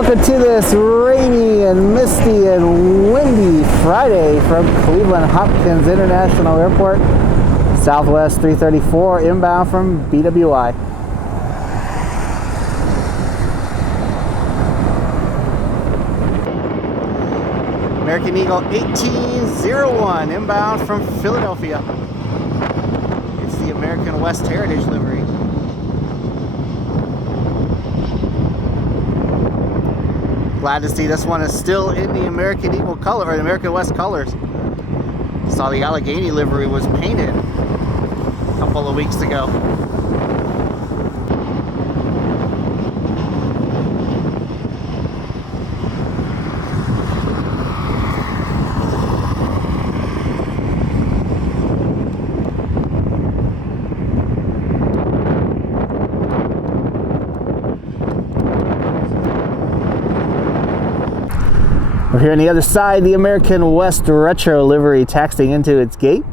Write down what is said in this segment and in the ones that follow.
welcome to this rainy and misty and windy Friday from Cleveland Hopkins International Airport, Southwest 334 inbound from BWI. American Eagle 1801 inbound from Philadelphia. It's the American West Heritage livery. Glad to see this one is still in the American Eagle color, or the American West colors. Saw the Allegheny livery was painted a couple of weeks ago. We're here on the other side, the American West Retro livery taxiing into its gate.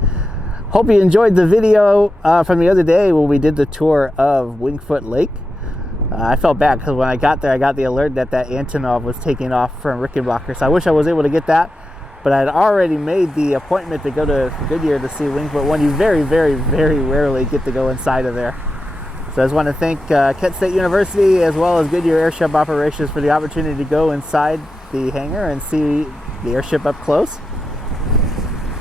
Hope you enjoyed the video from the other day when we did the tour of Wingfoot Lake. I felt bad because when I got there, I got the alert that Antonov was taking off from Rickenbacker. So I wish I was able to get that, but I'd already made the appointment to go to Goodyear to see Wingfoot 1. You very, very, very rarely get to go inside of there. So I just want to thank Kent State University as well as Goodyear Airship Operations for the opportunity to go inside the hangar and see the airship up close.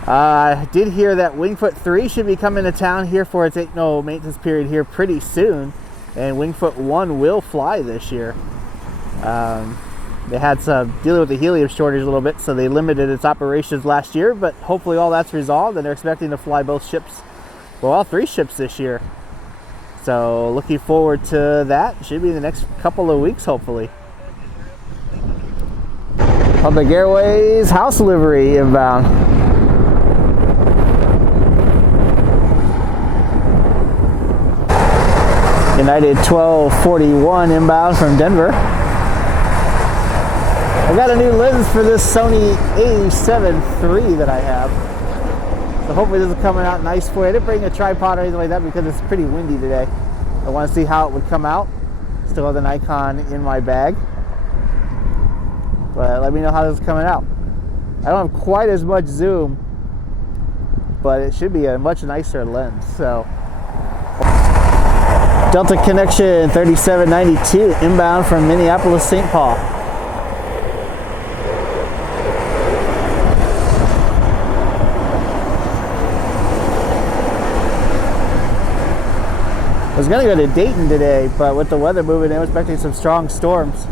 I did hear that Wingfoot 3 should be coming to town here for its annual maintenance period here pretty soon, and Wingfoot 1 will fly this year. They had some dealing with the helium shortage a little bit, so they limited its operations last year, but hopefully all that's resolved and they're expecting to fly both ships, well, all three ships this year. So looking forward to that. Should be in the next couple of weeks, hopefully. Public Airways house livery inbound. United 1241 inbound from Denver. I got a new lens for this Sony A7 III that I have. So hopefully this is coming out nice for you. I didn't bring a tripod or anything like that because it's pretty windy today. I want to see how it would come out. Still have the Nikon in my bag. But let me know how this is coming out. I don't have quite as much zoom, but it should be a much nicer lens. So Delta Connection 3792 inbound from Minneapolis, St. Paul. I was going to go to Dayton today, but with the weather moving in, I was expecting some strong storms.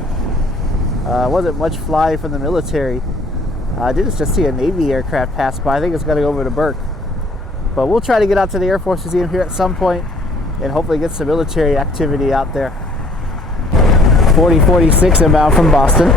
Wasn't much fly from the military. I did just see a Navy aircraft pass by. I think it's going to go over to Burke. But we'll try to get out to the Air Force Museum here at some point and hopefully get some military activity out there. 4046 inbound from Boston.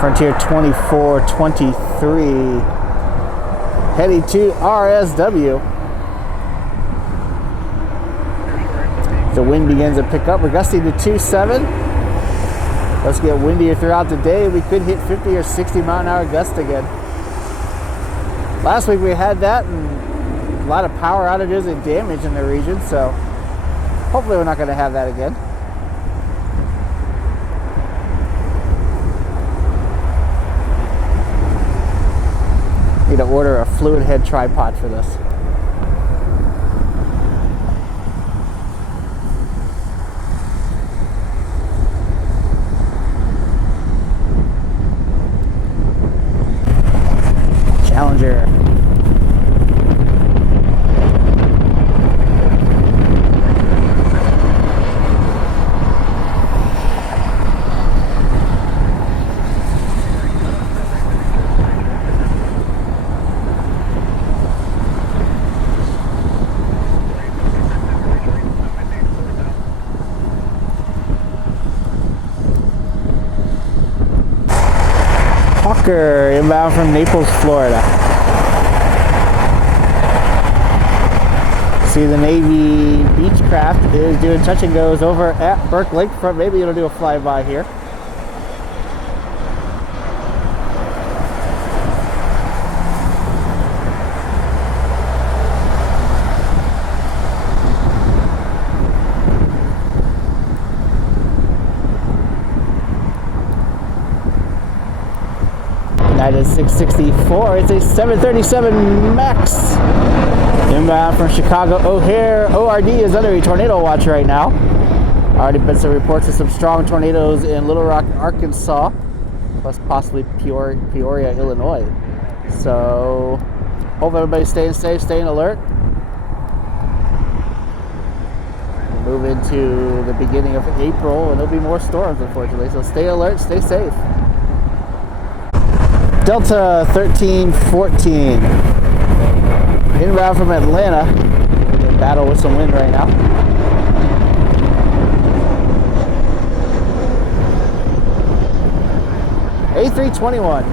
Frontier 2423 heading to RSW. The wind begins to pick up. We're gusting to 2.7. Let's get windier throughout the day. We could hit 50 or 60 mile an hour gust again. Last week we had that and a lot of power outages and damage in the region, so hopefully we're not going to have that again. Need to order a fluid head tripod for this. Challenger. Hawker inbound from Naples, Florida. See, the Navy Beechcraft is doing touch and goes over at Burke Lakefront. Maybe it'll do a flyby here. United 664, it's a 737 MAX. Inbound from Chicago O'Hare. ORD is under a tornado watch right now. Already been some reports of some strong tornadoes in Little Rock, Arkansas, plus possibly Peoria, Illinois. So, hope everybody's staying safe, staying alert. We'll move into the beginning of April, and there'll be more storms, unfortunately. So stay alert, stay safe. Delta 1314, inbound from Atlanta. In battle with some wind right now. A321.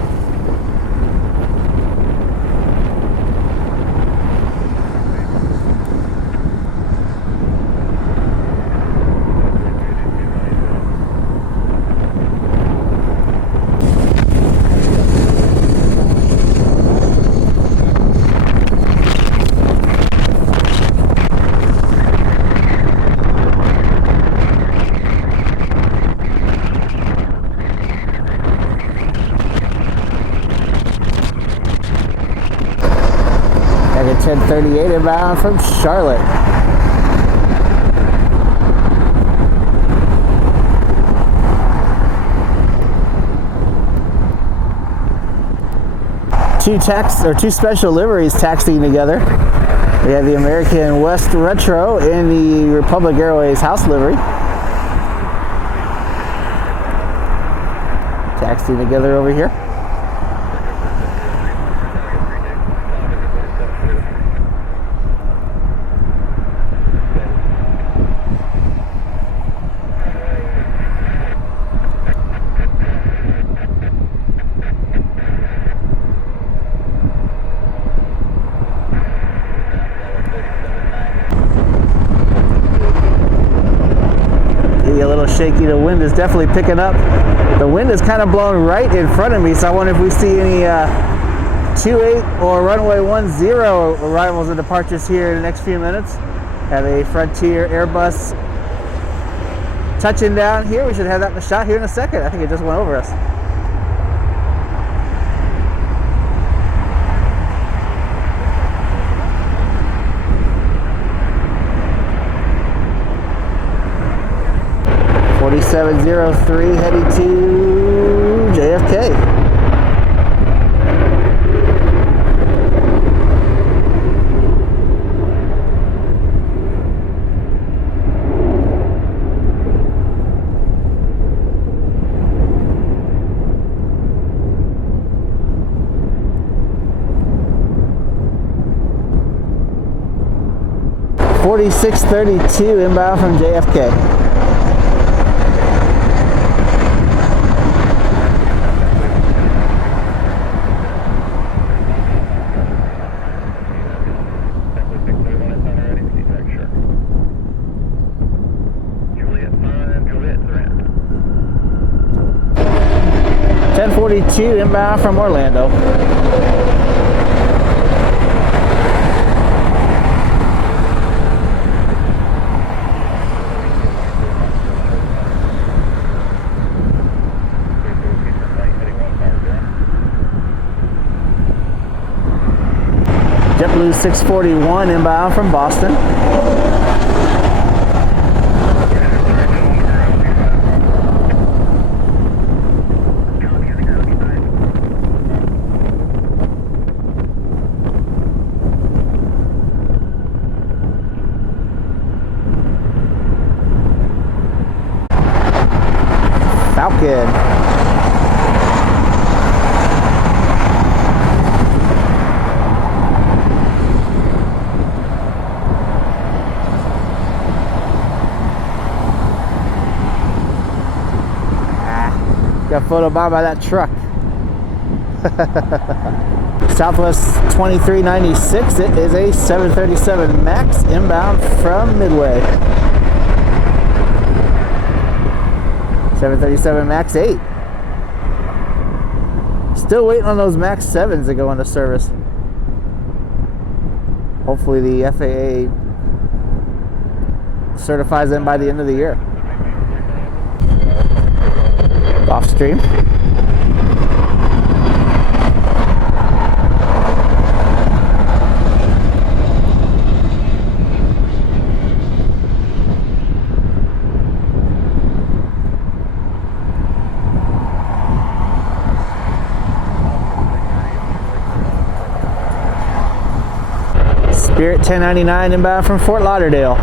At 1038 inbound from Charlotte. Two special liveries taxiing together. We have the American West Retro and the Republic Airways House livery. Taxiing together over here. A little shaky. The wind is definitely picking up. The wind is kind of blowing right in front of me, so I wonder if we see any 28 or runway 10 arrivals and departures here in the next few minutes. Have a Frontier Airbus touching down here. We should have that in the shot here in a second. I think it just went over us. .4703 heading to JFK. .4632 inbound from JFK. .1042 inbound from Orlando. JetBlue 641 inbound from Boston. Falcon. Got photobomb by that truck. Southwest 2396, it is a 737 MAX inbound from Midway. 737 MAX 8. Still waiting on those MAX 7s to go into service. Hopefully the FAA certifies them by the end of the year. Off stream. Spirit 1099 inbound from Fort Lauderdale.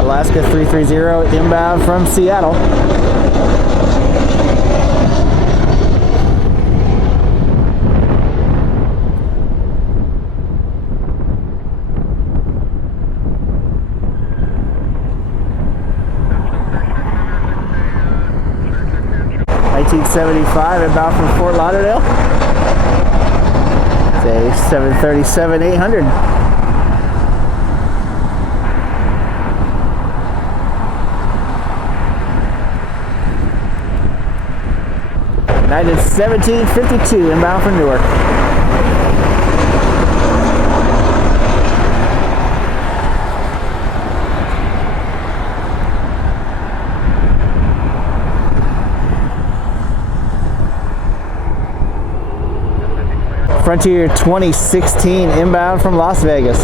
Alaska 330 inbound from Seattle. $19.75 inbound from Fort Lauderdale. It's a 737-800. United 1752 inbound from Newark. Frontier 2016 inbound from Las Vegas.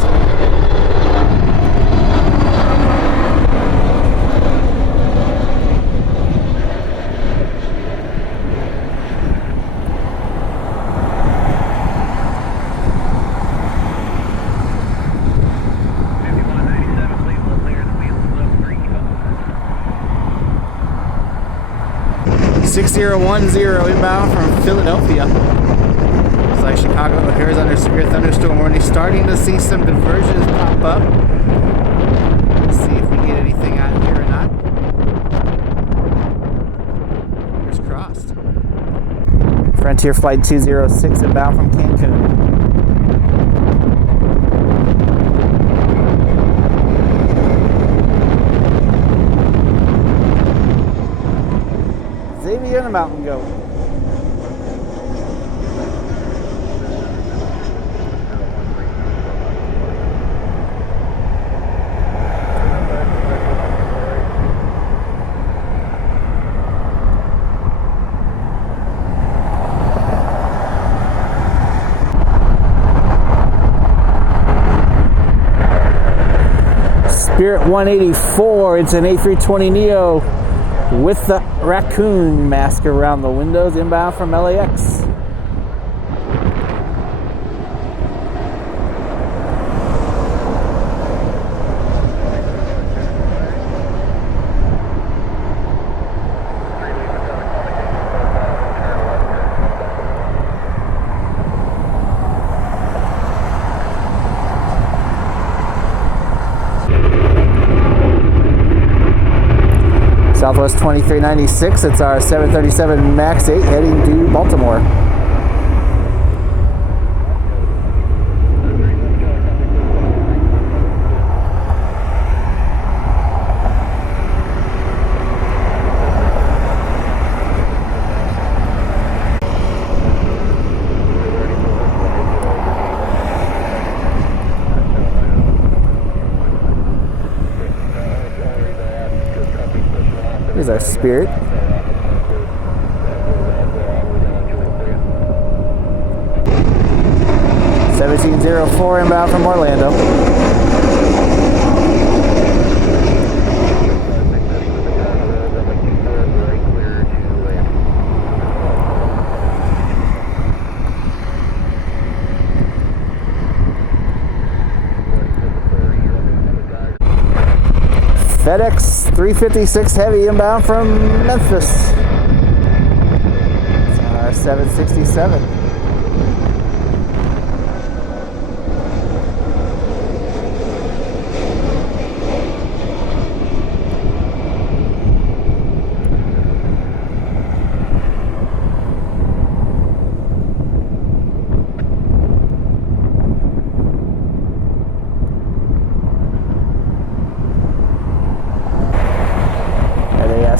$6010 inbound from Philadelphia. Looks like Chicago here is under severe thunderstorm warning. Starting to see some diversions pop up. Let's see if we get anything out of here or not. Fingers crossed. Frontier Flight 206 inbound from Cancun. Xavier and the Mountain Goat. Spirit 184, it's an A320neo with the raccoon mask around the windows inbound from LAX. Southwest 2396, it's our 737 MAX 8 heading to Baltimore. Here's our Spirit. $1704 inbound from Orlando. FedEx 356 Heavy inbound from Memphis. It's our 767.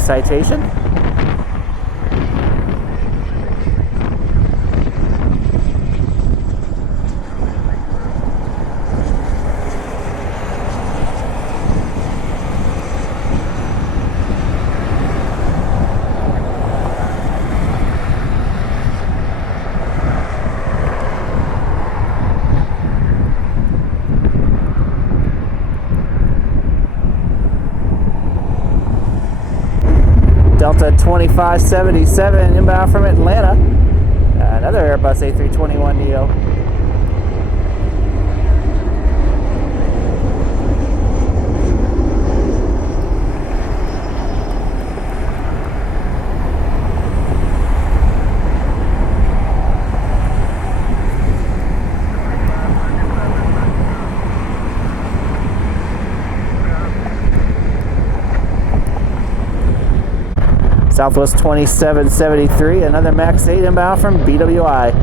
Citation. Delta 2577 inbound from Atlanta. Another Airbus A321neo. Southwest 2773, another MAX 8 inbound from BWI.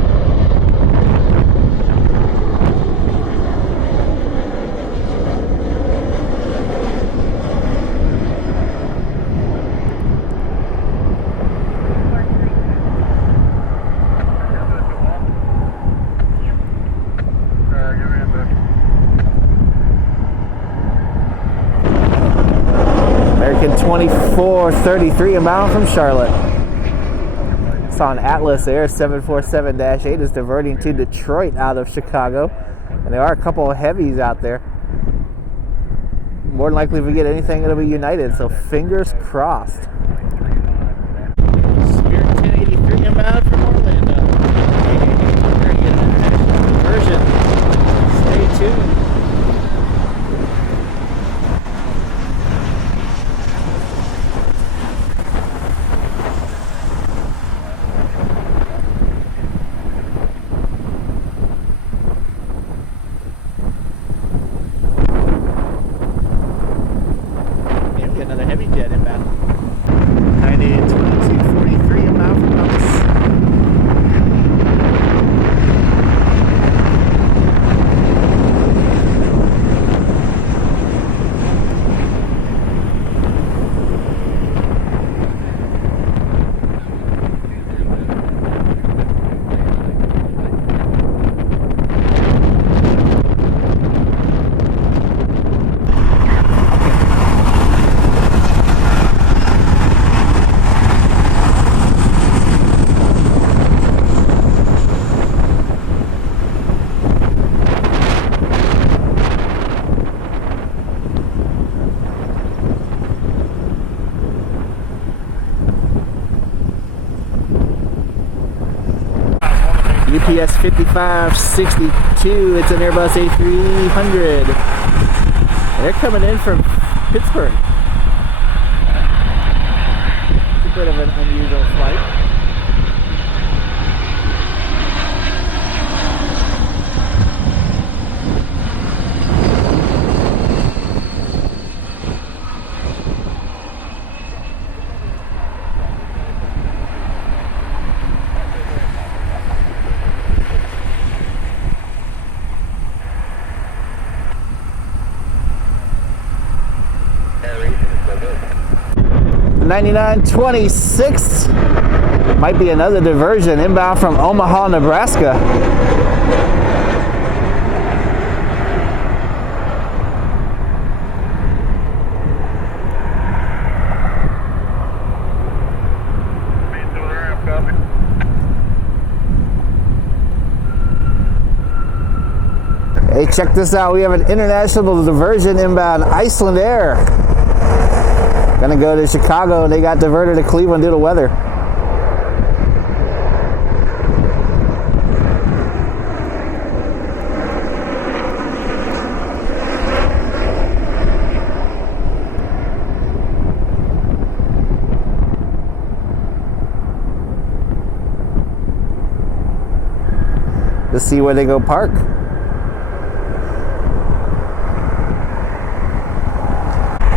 American 2433 inbound from Charlotte. Saw an Atlas Air 747-8 is diverting to Detroit out of Chicago. And there are a couple of heavies out there. More than likely if we get anything, it'll be United, so fingers crossed. Spirit 1083 inbound from Orlando. Diversion. Stay tuned. Another heavy jet inbound. 982243 inbound from Memphis. UPS 5562, it's an Airbus A300. They're coming in from Pittsburgh. It's a bit of an unusual flight. The 9926 might be another diversion inbound from Omaha, Nebraska. Hey, check this out. We have an international diversion inbound, Icelandair. Gonna go to Chicago, and they got diverted to Cleveland due to weather. to see where they go park.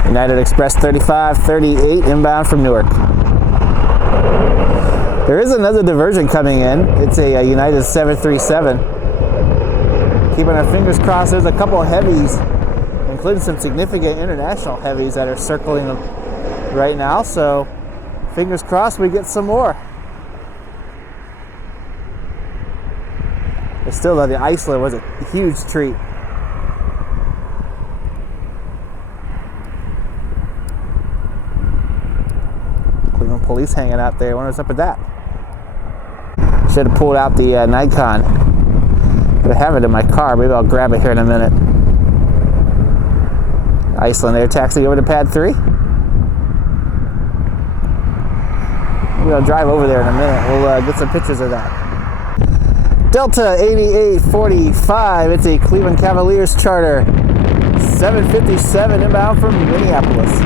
United Express 3538 inbound from Newark. There is another diversion coming in. It's a United 737. Keeping our fingers crossed. There's a couple of heavies, including some significant international heavies that are circling right now. So fingers crossed we get some more. But still, though, the Icelandair was a huge treat. Cleveland police hanging out there. I wonder what's up with that. Should have pulled out the Nikon. But I have it in my car. Maybe I'll grab it here in a minute. Icelandair taxi over to pad 3. Maybe I'll drive over there in a minute. We'll get some pictures of that. Delta 8845. It's a Cleveland Cavaliers charter. 757 inbound from Minneapolis.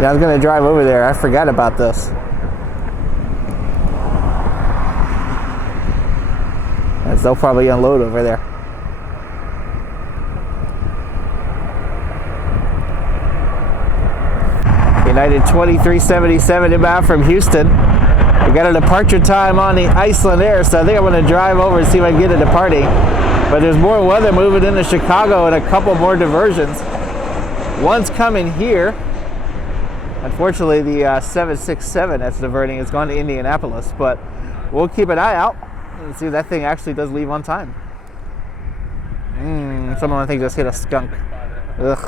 Yeah, I was going to drive over there. I forgot about this. As they'll probably unload over there. United 2377 inbound from Houston. We got a departure time on the Icelandair, so I think I'm going to drive over and see if I can get it departing. But there's more weather moving into Chicago and a couple more diversions. One's coming here. Unfortunately, the 767 that's diverting is going to Indianapolis, but we'll keep an eye out and see if that thing actually does leave on time. Someone I think just hit a skunk. Ugh.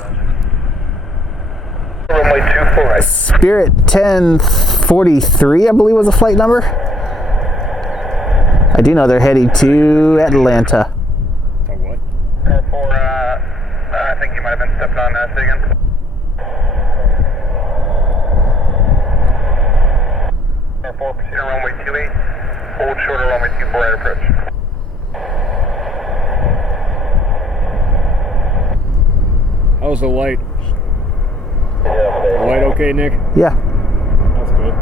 Spirit 1043, I believe, was the flight number. I do know they're heading to Atlanta. Oh, what? I think you might have been stepping on that again. Proceed on runway 28, hold shorter runway 24 right approach. How's the light? The light okay, Nick? Yeah. That's good.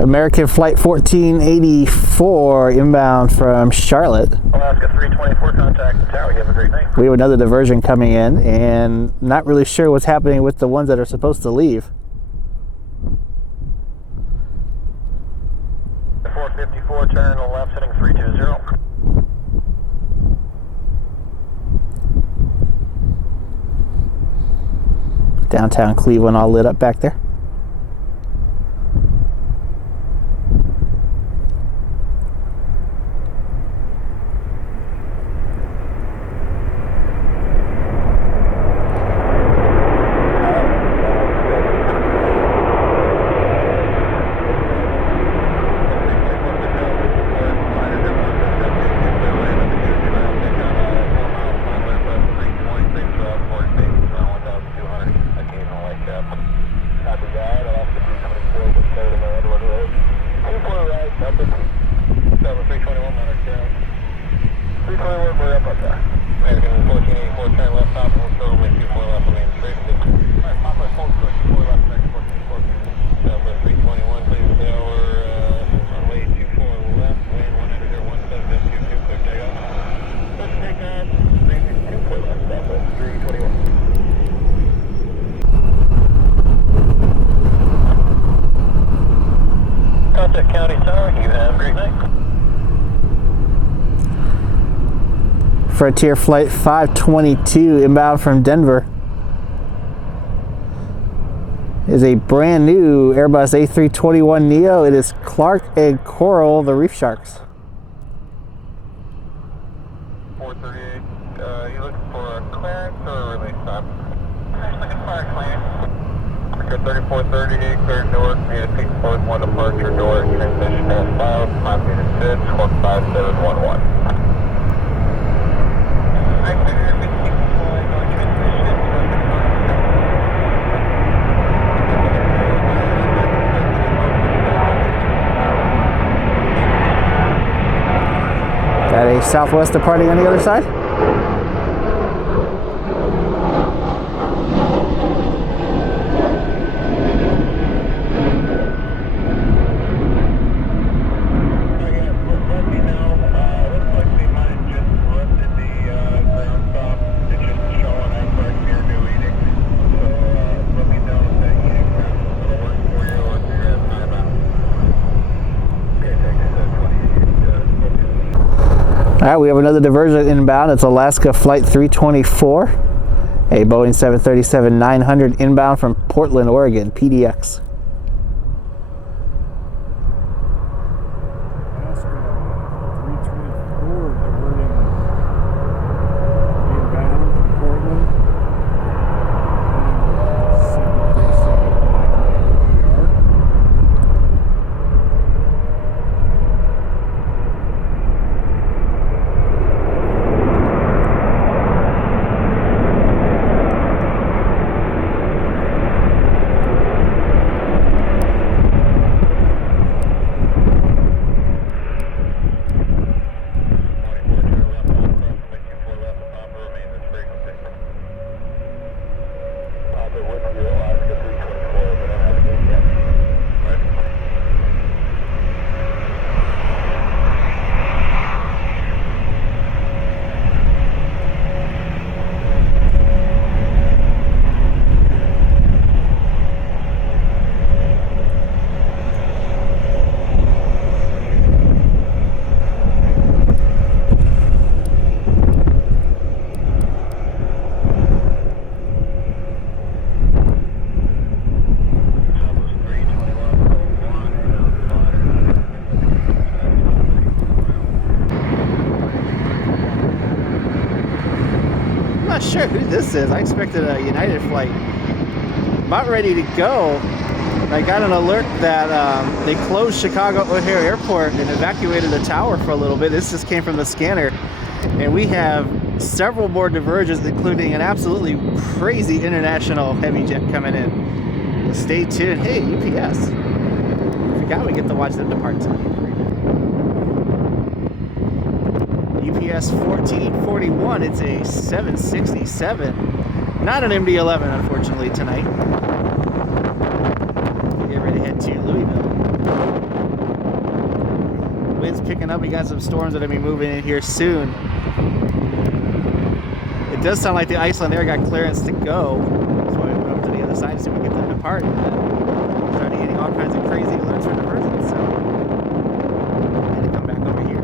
American Flight 1484 inbound from Charlotte. Alaska 324, contact the tower. You have a great night. We have another diversion coming in, and not really sure what's happening with the ones that are supposed to leave. 454, turn to the left, heading 320. Downtown Cleveland all lit up back there. Frontier Flight 522 inbound from Denver is a brand new Airbus A321neo. It is Clark and Coral, the Reef Sharks. 438, you look Embraer 3430, clear Newark, unit peak forward 1 departure, door, transition as filed, climb unit 6, 15711. Got a Southwest departing on the other side. All right, we have another diversion inbound. It's Alaska Flight 324, a Boeing 737-900 inbound from Portland, Oregon, PDX. Alaska 324 diverting inbound from Portland. 737 New York. Not sure who this is. I expected a United flight. About ready to go. I got an alert that they closed Chicago O'Hare Airport and evacuated the tower for a little bit. This just came from the scanner. And we have several more diversions, including an absolutely crazy international heavy jet coming in. So stay tuned. Hey, UPS. Forgot we get to watch them depart tonight. UPS 1441, it's a 767, not an MD-11 unfortunately tonight. Get ready to head to Louisville. Wind's picking up, we got some storms that are going to be moving in here soon. It does sound like the Icelandair got clearance to go, so we went up to the other side to see if we can get them to depart. And then started getting all kinds of crazy alerts for diversions, so I had to come back over here.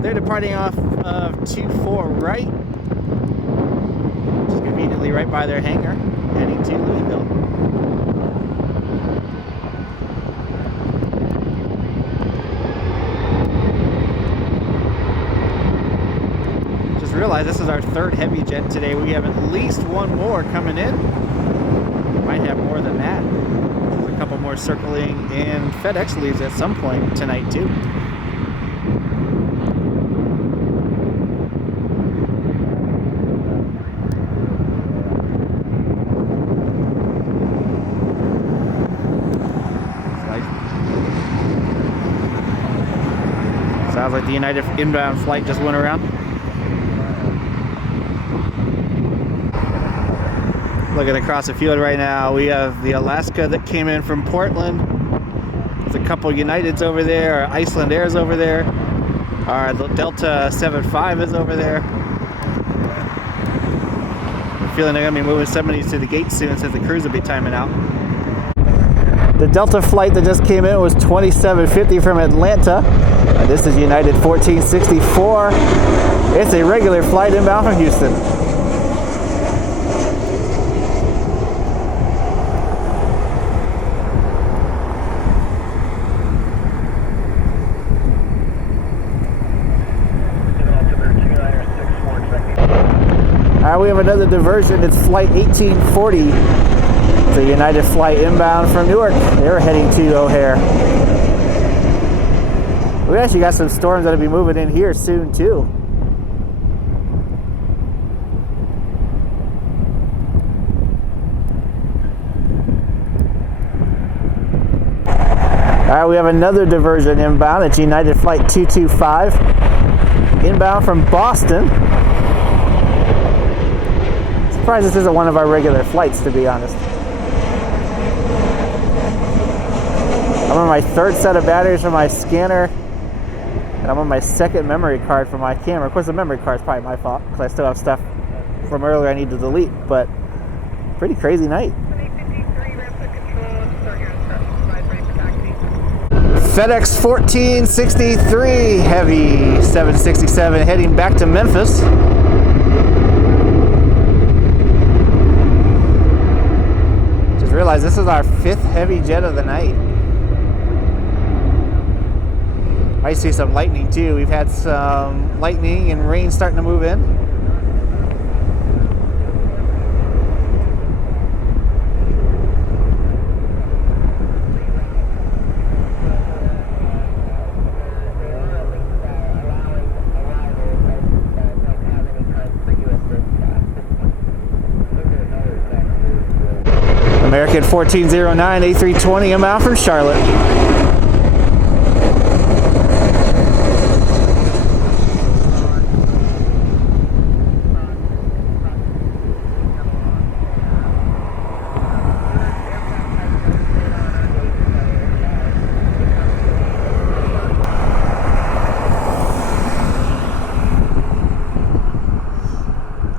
They're departing off of 24 right, just conveniently right by their hangar, heading to Louisville. Just realized this is our third heavy jet today. We have at least one more coming in. Might have more than that. There's a couple more circling, and FedEx leaves at some point tonight too. Sounds like the United inbound flight just went around. Looking across the field right now, we have the Alaska that came in from Portland. There's a couple Uniteds over there, our Icelandairs over there. Our Delta 75 is over there. I'm feeling they're gonna be moving some of these to the gate soon since the crews will be timing out. The Delta flight that just came in was 2750 from Atlanta. This is United 1464. It's a regular flight inbound from Houston. All right, we have another diversion. It's flight 1840. It's a United flight inbound from Newark. They're heading to O'Hare. We actually got some storms that'll be moving in here soon too. All right, we have another diversion inbound. It's United Flight 225, inbound from Boston. Surprised this isn't one of our regular flights, to be honest. I'm on my third set of batteries for my scanner, and I'm on my second memory card for my camera. Of course, the memory card is probably my fault, because I still have stuff from earlier I need to delete, but pretty crazy night. FedEx 1463 Heavy 767 heading back to Memphis. Just realized this is our 5th heavy jet of the night. I see some lightning too. We've had some lightning and rain starting to move in. American 1409 A320 inbound from Charlotte.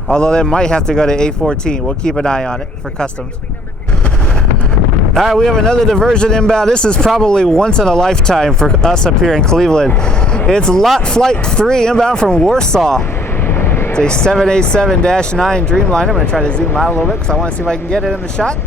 Although they might have to go to A14. We'll keep an eye on it for customs. All right, we have another diversion inbound. This is probably once in a lifetime for us up here in Cleveland. It's Lot Flight 3 inbound from Warsaw. It's a 787-9 Dreamliner. I'm going to try to zoom out a little bit because I want to see if I can get it in the shot.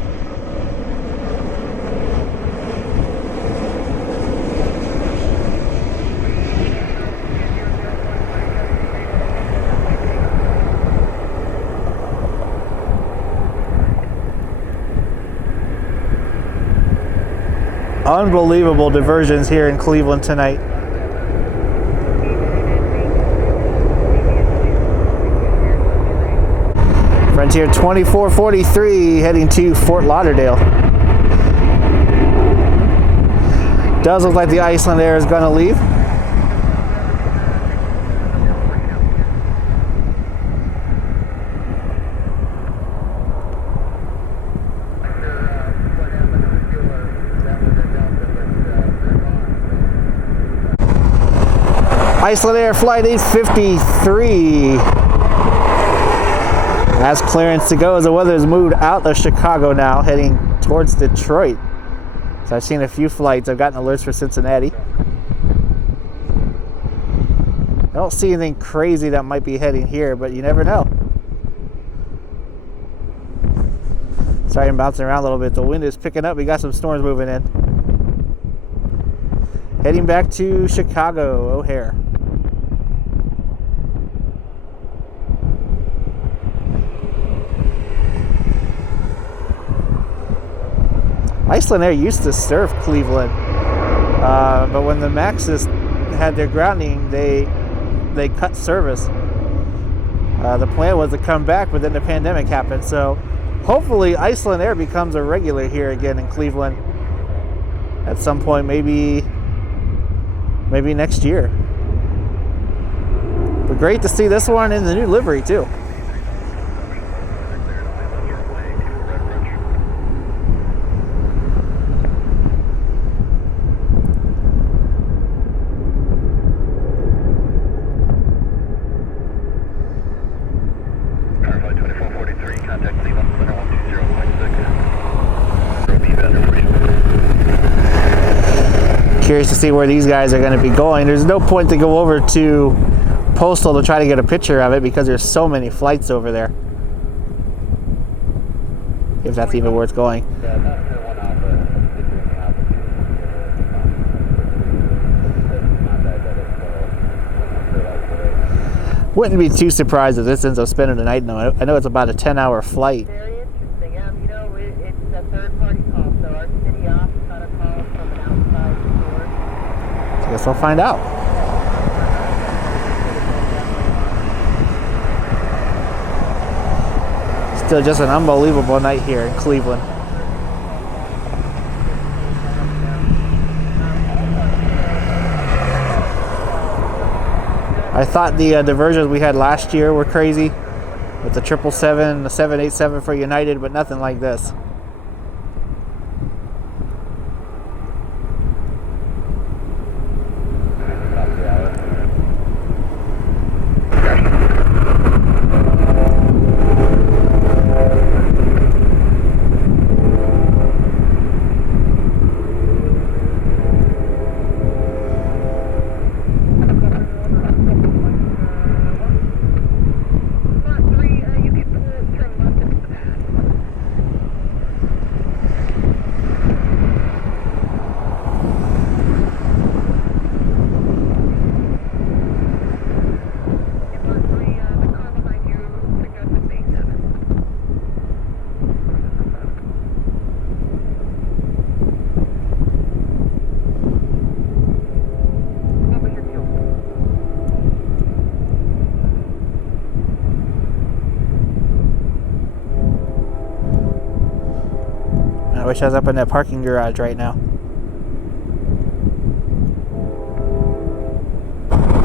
Unbelievable diversions here in Cleveland tonight. Frontier 2443 heading to Fort Lauderdale. Does look like the Icelandair is going to leave. Icelandair Flight 853 has clearance to go as the weather's moved out of Chicago now, heading towards Detroit. So I've seen a few flights. I've gotten alerts for Cincinnati. I don't see anything crazy that might be heading here, but you never know. Starting bouncing around a little bit. The wind is picking up. We got some storms moving in. Heading back to Chicago, O'Hare. Icelandair used to serve Cleveland, but when the Maxes had their grounding, they cut service. The plan was to come back, but then the pandemic happened. So hopefully Icelandair becomes a regular here again in Cleveland at some point, maybe next year. But great to see this one in the new livery too. Curious to see where these guys are going to be going. There's no point to go over to Postal to try to get a picture of it because there's so many flights over there. If that's even where it's going. Wouldn't be too surprised if this ends up spending the night. No, I know it's about a 10-hour flight. Very interesting. You know, it's a third-party call, so our city ops got a call from an outside source. I guess we'll find out. Still just an unbelievable night here in Cleveland. I thought the diversions we had last year were crazy with the 777, the 787 for United, but nothing like this. I wish I was up in that parking garage right now.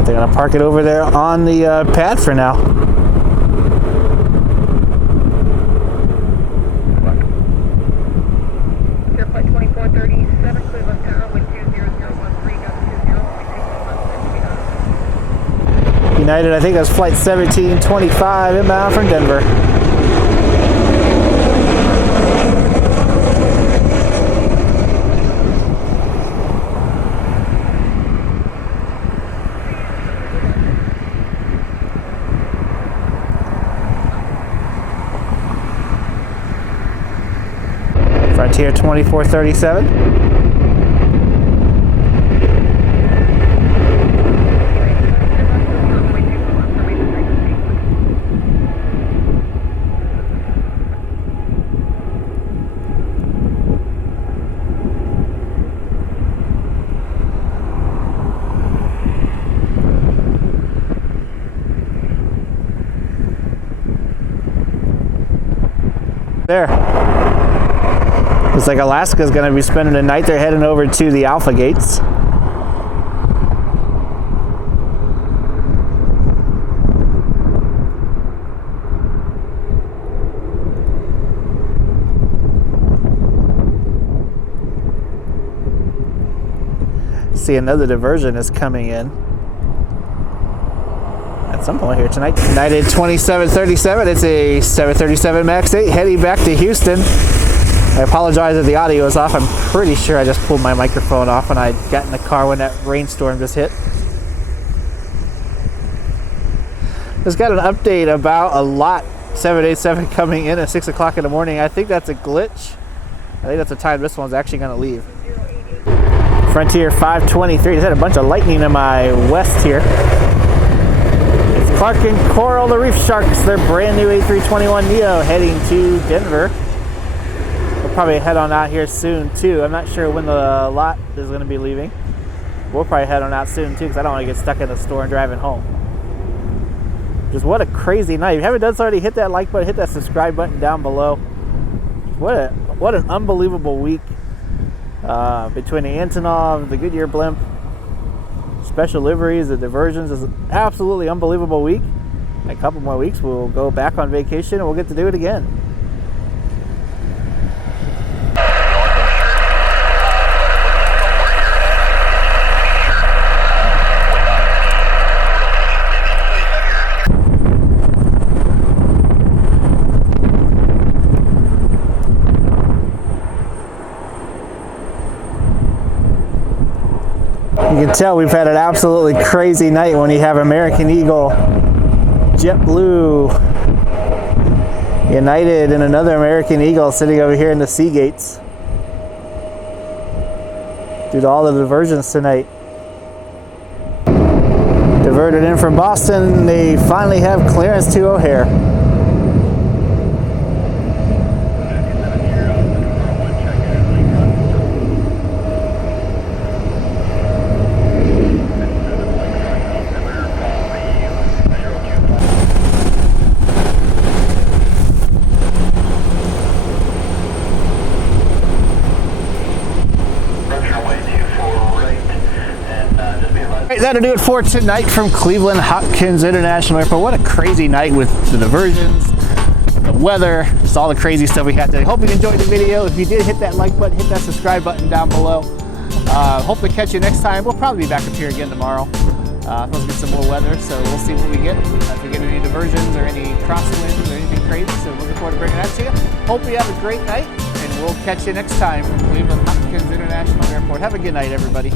They're gonna park it over there on the pad for now. Flight 2437, Cleveland Tower, wind 20013, gust 20. United, I think that's flight 1725 inbound from Denver. Frontier 2437. There. Looks like Alaska's going to be spending the night. They're heading over to the Alpha Gates. See, another diversion is coming in at some point here tonight. United 2737. It's a 737 MAX 8 heading back to Houston. I apologize if the audio is off. I'm pretty sure I just pulled my microphone off when I got in the car when that rainstorm just hit. Just got an update about a lot 787 coming in at 6 o'clock in the morning. I think that's a glitch. I think that's the time this one's actually going to leave. Frontier 523. Just had a bunch of lightning in my west here. It's Clark and Coral, the Reef Sharks. Their brand new A321neo heading to Denver. We'll probably head on out here soon too. I'm not sure when the lot is going to be leaving. We'll probably head on out soon too because I don't want to get stuck in the store and driving home. Just what a crazy night. If you haven't done so already, hit that like button, hit that subscribe button down below. What an unbelievable week. Between the Antonov, the Goodyear blimp, special liveries, the diversions, is an absolutely unbelievable week. In a couple more weeks we'll go back on vacation and we'll get to do it again. You can tell we've had an absolutely crazy night when you have American Eagle, JetBlue, United, and another American Eagle sitting over here in the sea gates due to all the diversions tonight. diverted in from Boston. They finally have clearance to O'Hare. That'll do it for tonight from Cleveland Hopkins International Airport. What a crazy night with the diversions, the weather, just all the crazy stuff we had today. Hope you enjoyed the video. If you did, hit that like button, hit that subscribe button down below. Hope to catch you next time. We'll probably be back up here again tomorrow. Let's get some more weather, so we'll see what we get. If we get any diversions or any crosswinds or anything crazy, so looking forward to bringing that to you. Hope you have a great night, and we'll catch you next time from Cleveland Hopkins International Airport. Have a good night, everybody.